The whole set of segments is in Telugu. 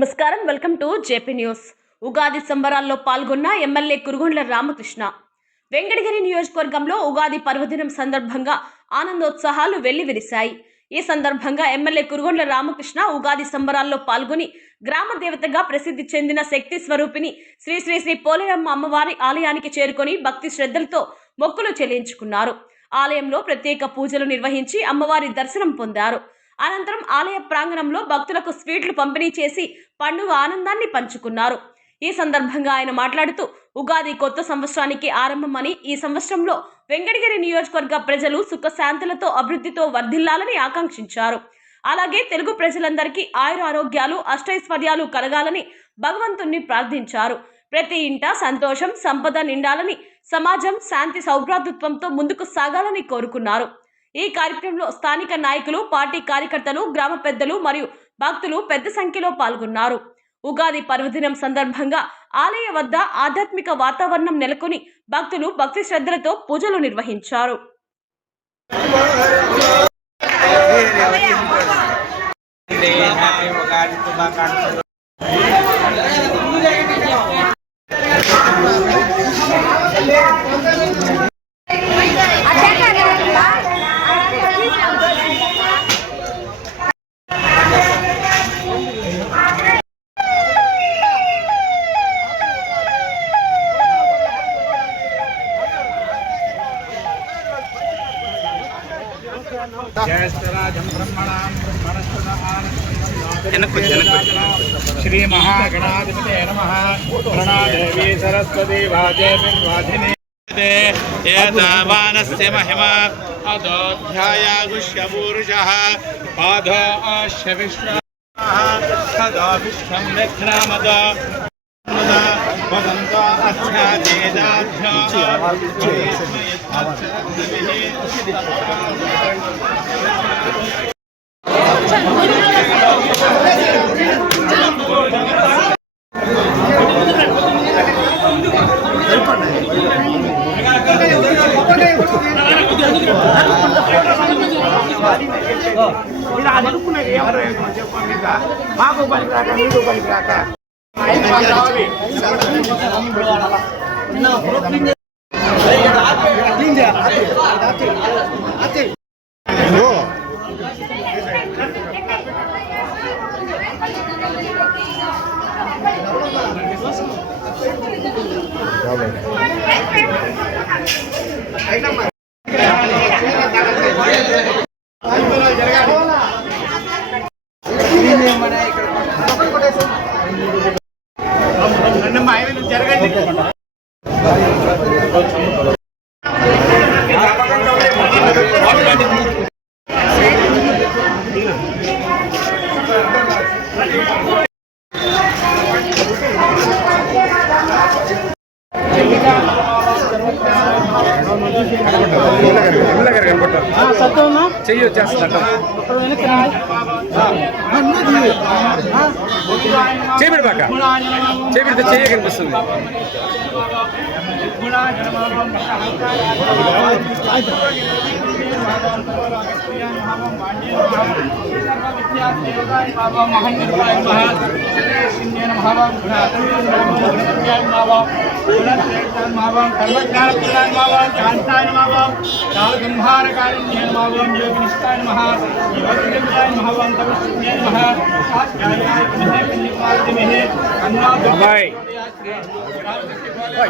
నమస్కారం, welcome to JP news. Ugadi సంబరాల్లో పాల్గొన్న ఎమ్మెల్యే కురుగొండ్ల రామకృష్ణ. వెంకటగిరి నియోజకవర్గంలో ఉగాది పర్వదినం సందర్భంగా ఆనందోత్సాహాలు వెల్లివిరిశాయి. ఈ సందర్భంగా ఎమ్మెల్యే కురుగొండ్ల రామకృష్ణ ఉగాది సంబరాల్లో పాల్గొని గ్రామ దేవతగా ప్రసిద్ధి చెందిన శక్తి స్వరూపిణి శ్రీ శ్రీ శ్రీ పోలేరమ్మ అమ్మవారి ఆలయానికి చేరుకొని భక్తి శ్రద్ధలతో మొక్కులు చెల్లించుకున్నారు. ఆలయంలో ప్రత్యేక పూజలు నిర్వహించి అమ్మవారి దర్శనం పొందారు. అనంతరం ఆలయ ప్రాంగణంలో భక్తులకు స్వీట్లు పంపిణీ చేసి పండుగ ఆనందాన్ని పంచుకున్నారు. ఈ సందర్భంగా ఆయన మాట్లాడుతూ ఉగాది కొత్త సంవత్సరానికి ఆరంభమని, ఈ సంవత్సరంలో వెంకటగిరి నియోజకవర్గ ప్రజలు సుఖశాంతులతో అభివృద్ధితో వర్ధిల్లాలని ఆకాంక్షించారు. అలాగే తెలుగు ప్రజలందరికీ ఆయుర ఆరోగ్యాలు అష్టైశ్వర్యాలు కలగాలని భగవంతుణ్ణి ప్రార్థించారు. ప్రతి ఇంట సంతోషం సంపద నిండాలని, సమాజం శాంతి సౌభ్రాతృత్వంతో ముందుకు సాగాలని కోరుకున్నారు. ఈ కార్యక్రమంలో స్థానిక నాయకులు, పార్టీ కార్యకర్తలు, గ్రామ పెద్దలు మరియు భక్తులు పెద్ద సంఖ్యలో పాల్గొన్నారు. ఉగాది పర్వదినం సందర్భంగా ఆలయ వద్ద ఆధ్యాత్మిక వాతావరణం నెలకొని భక్తులు భక్తి శ్రద్ధలతో పూజలు నిర్వహించారు. श्री महागणाधिपते नमः। प्रणदेवी सरस्वती वाजेवाधिनी एतावानस्य महिमा अदोऽध्यायागुष्यपूरुषः पादोऽस्य विश्वाः सदा विश्वं विघ्नामद वदन्तो అనుకున్నది ఎవరైనా చెప్పండి, మాకు పని రాక మీకు పని రాక జరగండి. చెయ్యి వచ్చేస్తుంది చేపెడబాక చేపెడితే చెయ్యి కనిపిస్తుంది.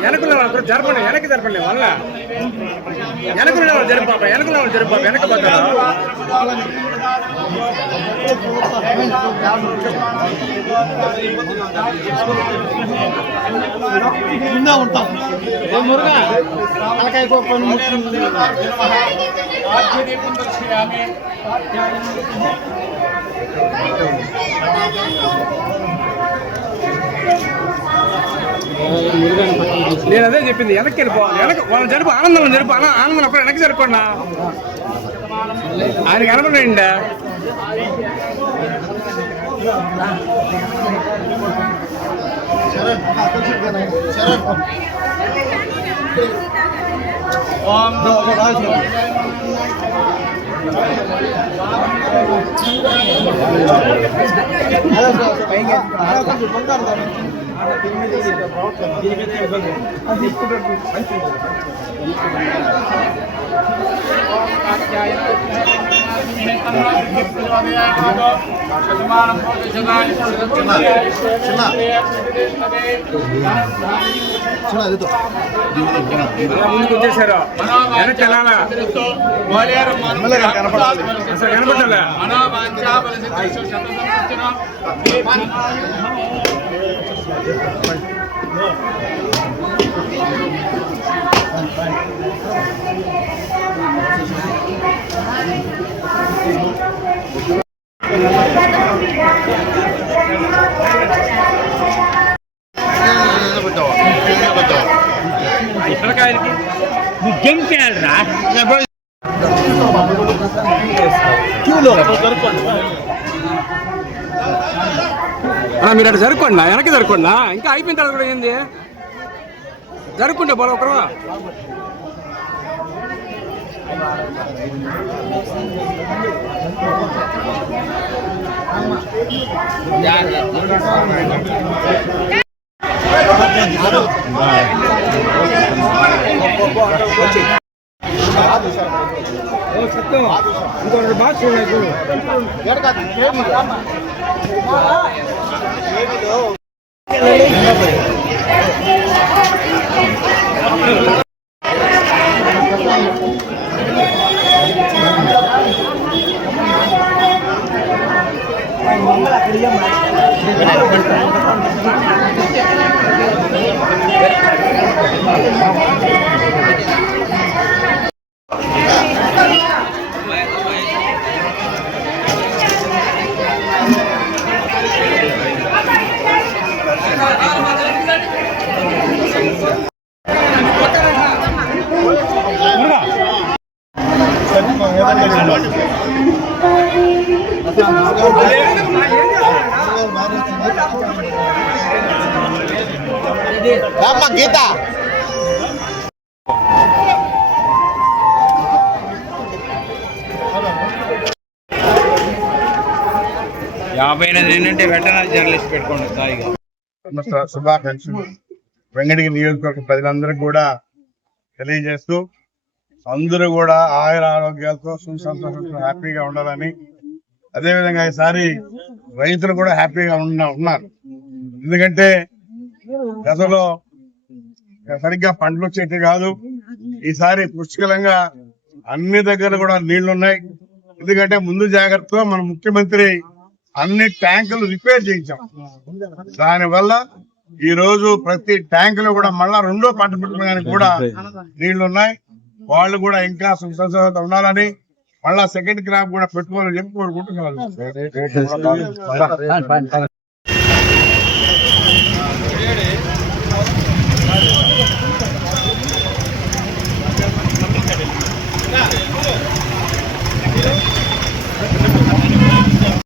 వెనకున్న వాళ్ళు జరపండి, వెనక్కి జరపండి. వల్ల వెనకున్న వాళ్ళు జరుపు, వెనకున్న వాళ్ళు జరుపు, వెనక్కి పోతారు. ఉంటాం మురుగా నేను అదే చెప్పింది, వెనక్కి వెళ్ళిపోవాలి. వెనక్కి వాళ్ళ జరుపు, ఆనందం జరుపు, ఆనందం అప్పుడు వెనక్కి జరుపుకోండి. ఆయనకి అనుకున్నాండి ఓం ముందుకు వచ్చేసారు వెనక్కి వెళ్ళాలా అసలు కనపడాలా పిల్లకాయలకి జంపాలరా మీరు అటు జరుపుకోండి వెనక్కి జరుపుకోండి ఇంకా అయిపోయిన తర్వాత కూడా ఏంది జరుపుకుంటే బలం ఒకరు ఇంకొకటి బాగా చూడలేదు గీత ఏంటంటే వెటనరీ జర్నలిస్ట్ పెట్టుకోండి స్థాయిగా. శుభాకాంక్షలు వెంకటగిరి నియోజకవర్గ ప్రజలందరికీ కూడా తెలియజేస్తూ అందరూ కూడా ఆయుర ఆరోగ్యాలతో సుసంతోషంతో హ్యాపీగా ఉండాలని, అదేవిధంగా ఈసారి రైతులు కూడా హ్యాపీగా ఉన్నారు. ఎందుకంటే గతంలో సరిగ్గా పంటలు వచ్చేటి కాదు, ఈసారి పుష్కలంగా అన్ని దగ్గర కూడా నీళ్లున్నాయి. ఎందుకంటే ముందు జాగ్రత్తగా మన ముఖ్యమంత్రి అన్ని ట్యాంకులు రిపేర్ చేయించాం. దానివల్ల ఈ రోజు ప్రతి ట్యాంకులో కూడా మళ్ళా రెండో పంట పెట్టడానికి కూడా నీళ్లున్నాయి. వాళ్ళు కూడా ఇంకా సుసంతోషంతో ఉండాలని, మళ్ళా సెకండ్ క్రాప్ కూడా పెట్టుకోవాలని చెప్పి కోరుకుంటున్నారు.